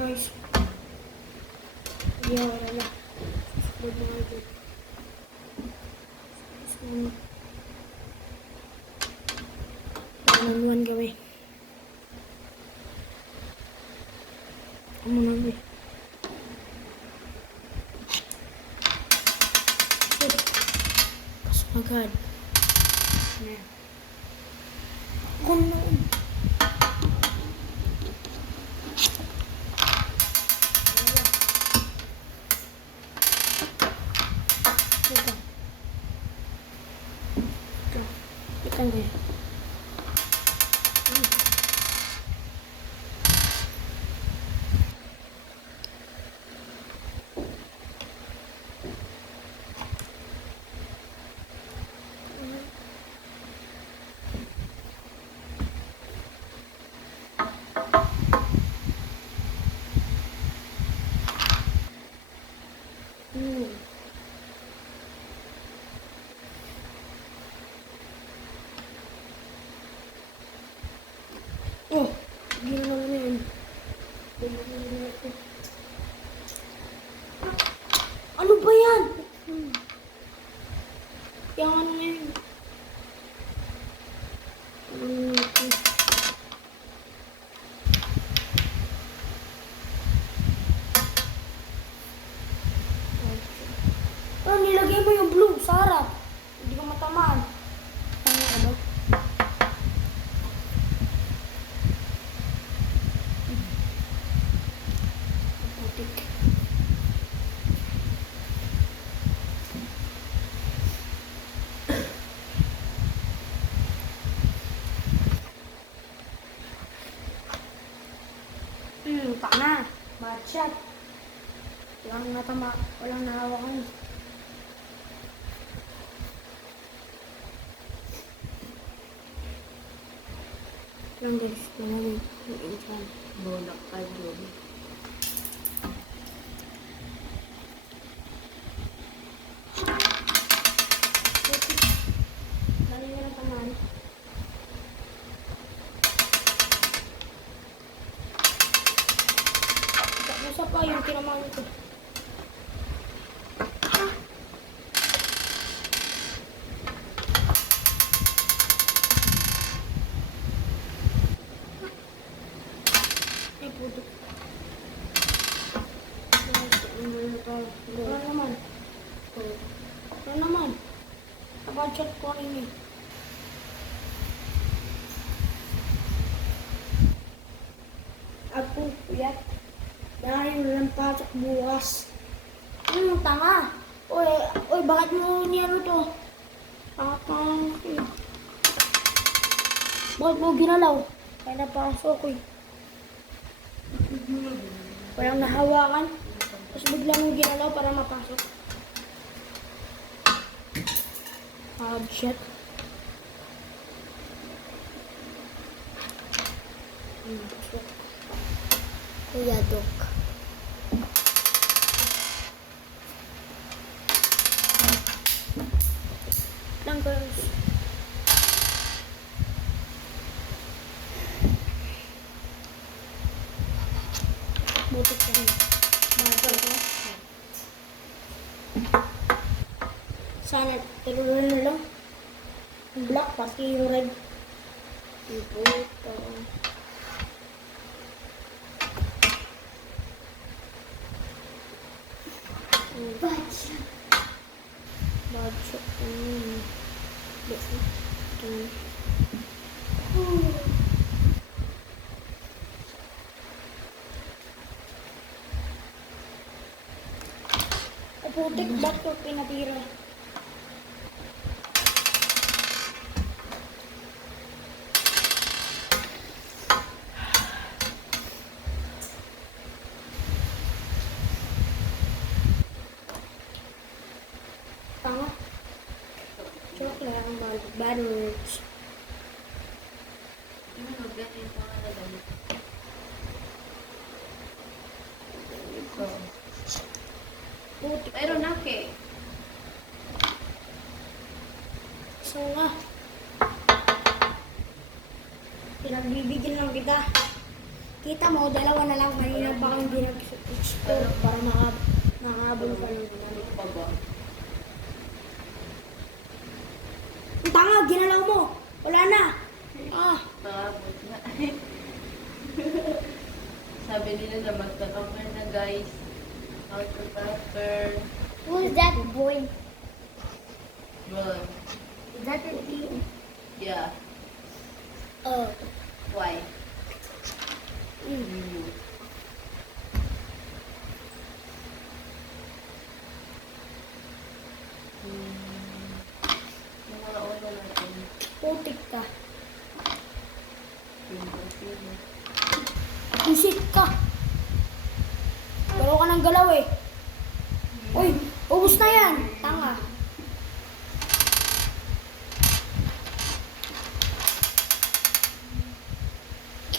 guys. Iya, wala na. Subscribe mga idol. Nanunuan kami. Kamu nanti. Pasok agad. Nah. Kuno. Ikan guys. Oh, gila naman yun. Ano ba yan? Yang ano na yun? Oh, nilagay mo yung blue sa harap. Hindi ka matamaan. Ano ka ba? Putik. Tama. Bad shot. Walang natama. Walang nahawakan. Lang guys, naman yung intern. Bolak ka doon. Lali nga ng tamaan. Isa pa yung tinamaan ko. Ay, puto. Wala naman. Wala naman. Nabadshot ko rin eh. Ako, kuya. Dahil walang pasok bukas. Tanga. Oy, bakit mo niyaro to? Tanga. Bakit mo ginalaw? Kaya napasok ko eh. Walang nahawakan. Tapos bigla mo ginalaw para mapasok. Shit. Kuya Dok. Lang guys. Butik ka rin. Mahal ko. Sana tinuloy na lang. Yung black pati yung red. Ito. Batch. Budget. Putik, ba't ko pinatira? Tanga. Joke lang ang bad words. Ano ganyan pa nga na damit? Putik. Mayroon na ke. So nga. Pinagbibigyan lang kita. Kita mo, dalawa na lang. Kanina pa kang hindi nag-explore para makahabol ka ng Ano pa ba? Ang tanga, ginalaw mo. Wala na. Ah, Nakabot na. Sabi nila na magkakamer na guys. How to pattern. who's that boy? Well, Is that a team? yeah. Oh. Why? Mm. Yung mga una natin. Putik ka. Pino. Isit ka. Galaw ka ng galaw eh. Uy, ubus na yan. Tanga.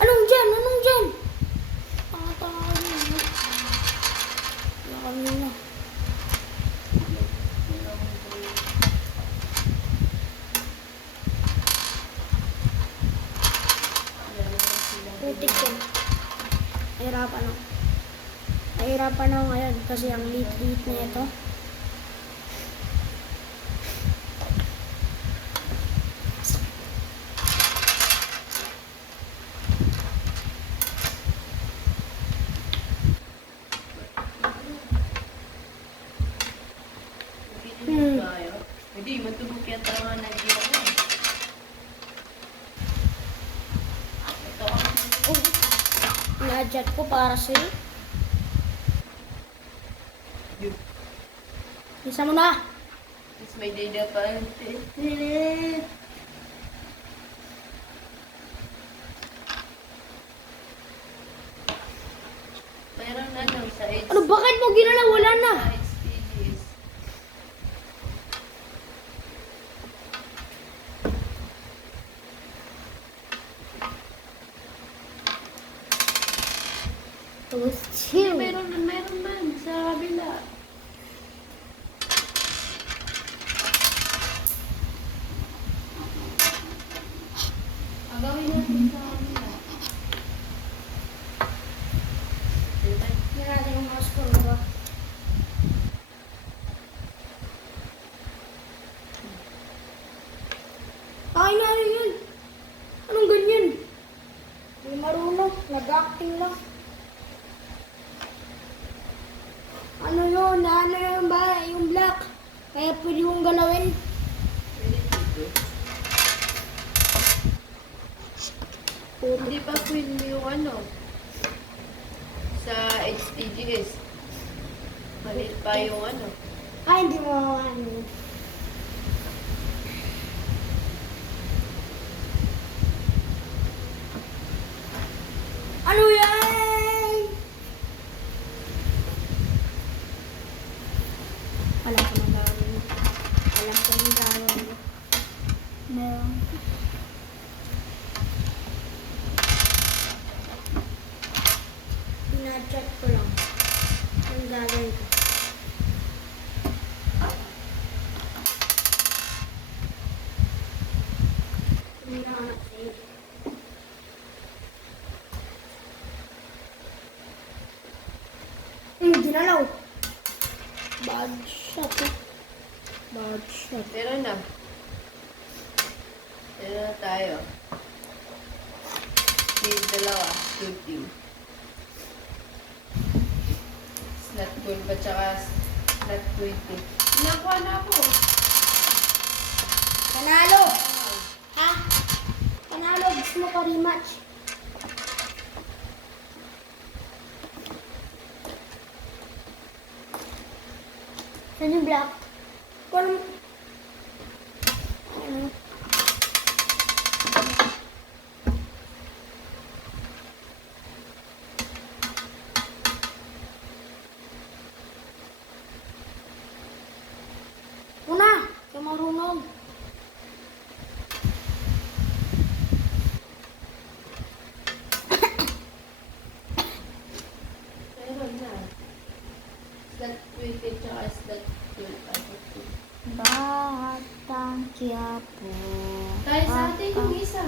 Anong dyan? Anong dyan? Tanga-tanga ka yun. Wala kami na. Putik yan. Nahirapan ako. Nahirapan ako ngayon kasi ang lit-lit na ito. Hindi, matubog kaya tama na di ako. Ito ang Oh, na-adjust ko para sa'yo. yun. Isa mo na. Tapos may data pa. Mayroon ano sa H. Ano, bakit mo ginalaw? Wala na. Sa HTGs. It was Meron man sa kabila. Ang gawin natin sa kabila. Hindi natin yung mga score, diba? Ay, na ano yun? Anong ganyan? Hindi marunong. Nag-acting lang. Ano yun? Ano yun ba? Yung black. Kaya pwede mong galawin. Pwede dito. Hindi pa queen yung ano. Sa HTGS. Maliit pa yung ano. Ay, hindi mo ano. Ano yan? Alam ko nang gawin mo. Alam ko nang gawin mo. Meron. Pina-check ko lang. Ang gagawin ko. Hindi na anak sa'yo. Ginalaw. Bad shot eh. Bad shot. Meron na. Meron na tayo. Yung dalawa. Shooting. Slot 12 pa tsaka slot 20. Nakuha na ako. Panalo! Ha? Panalo, gusto mo pa rematch? Saan yung black? Kung... Ano? Una! Kaya marunong. Meron na. Slot 20 tsaka slot 12 pa. Batang Quiapo. Tayo sa atin yung isa.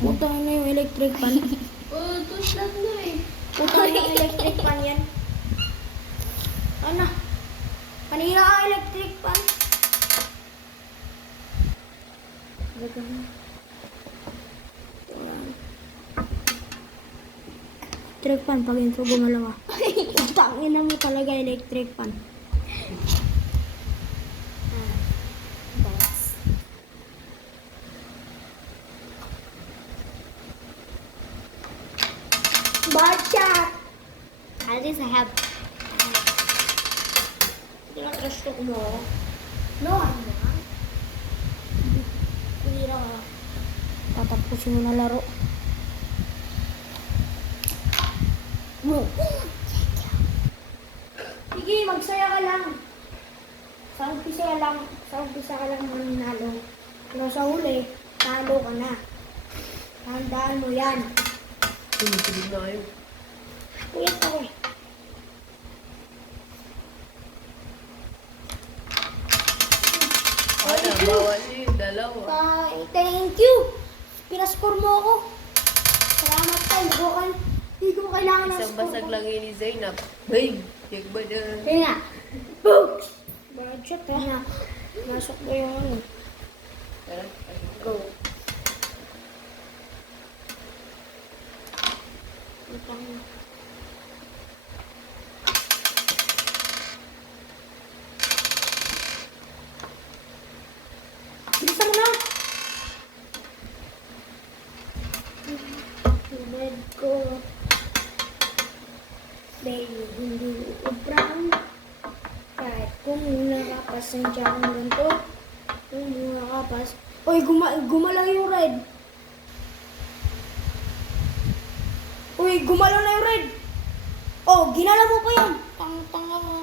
Putang na yung electric pan. Oh, tuslat na eh. Putang na yung electric pan yan. Ano? Kanina ka electric pan. Electric pan pag intro gumalaw ah. Putangin na mo talaga electric pan. Bad shot! At least I have... Tinatrash talk mo. No, I'm not. Hindi na ka. Tatapusin mo na laro. No. Sige, magsaya ka lang. Sa umpisa ka lang mananalo. Pero sa huli, talo ka na. Tandaan mo yan. Tumitulog na kayo. Uyat ako eh. Wala, bawal eh. Dalawa. Thank you! Pinascore mo ako. Salamat tayo. Hindi ko kailangan ng Isang score. basag lang yun ni Zainab. Hey, check ba na? Kaya nga. Books! Bad shot ha. Masok ko yung ano. Tara, Go. Utang na. Bilisan mo na! Tulad ko. Baby, hindi ubrang. Kahit kung nakapas ang tiyan ng ganito. Kung nakapas. Uy, gumalaw yung red. Uy, gumalaw na yung red. Oh, ginala mo pa yun. Tanga ka.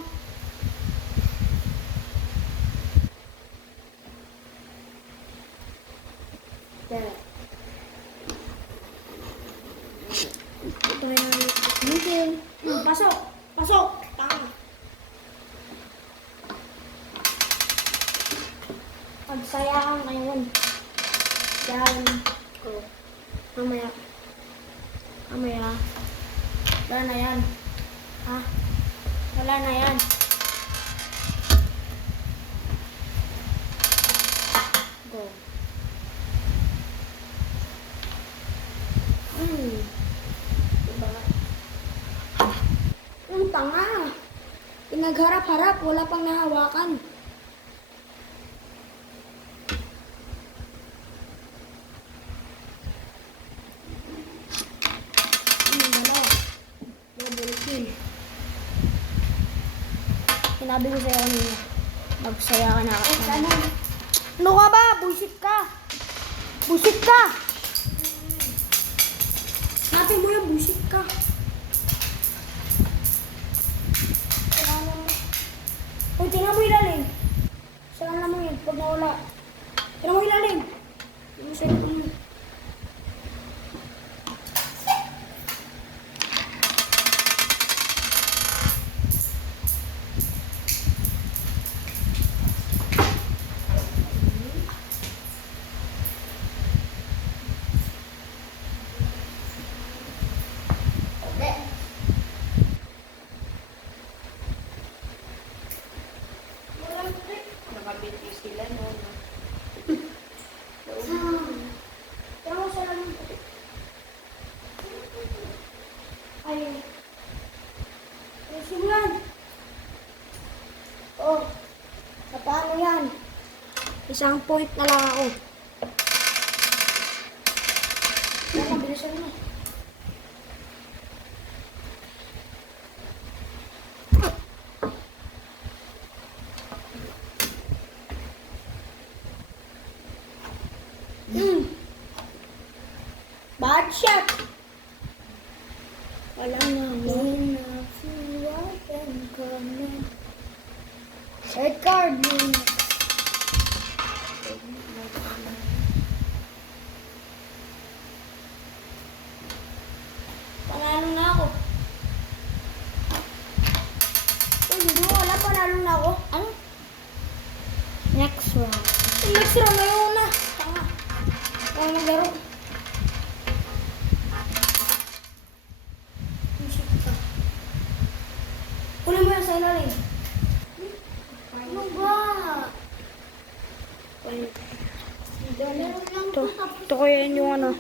There. Ito na yung meeting. Pasok! Pasok! Tanga. Pagsaya ka ngayon. Yan. Oh. Mamaya. Mamaya. Wala na yan. Ha? Wala na yan. Go. Diba? Ang tanga. Pinagharap-harap. Wala pang nahawakan. Double kill. Sinabi ko sa'yo kanina. Magsaya ka na. Ano ka ba? Buisit ka. Buisit ka. Natin mo yung buisit ka. Uy, tingnan mo ilalim. Saan na mo yun? Pag nawala. Tingnan mo ilalim. Tingnan mo sa'yo kung... Nakabiti sila, no? Tingnan mo sa'yo lang. Ay. Ay, simulan. Oh. Sa paano yan? Isang point na lang ako. Yan, bilisan mo. Bad shot. Walang nawin na suwagan ka na. Red card. Panalo na ako. Uy, hindi mo alam, panalo na ako. Ano? Next round. Next round na yun na. Tanga. Huwag maglaro. sa ilalim. Ano ba? Ito kaya yung ano.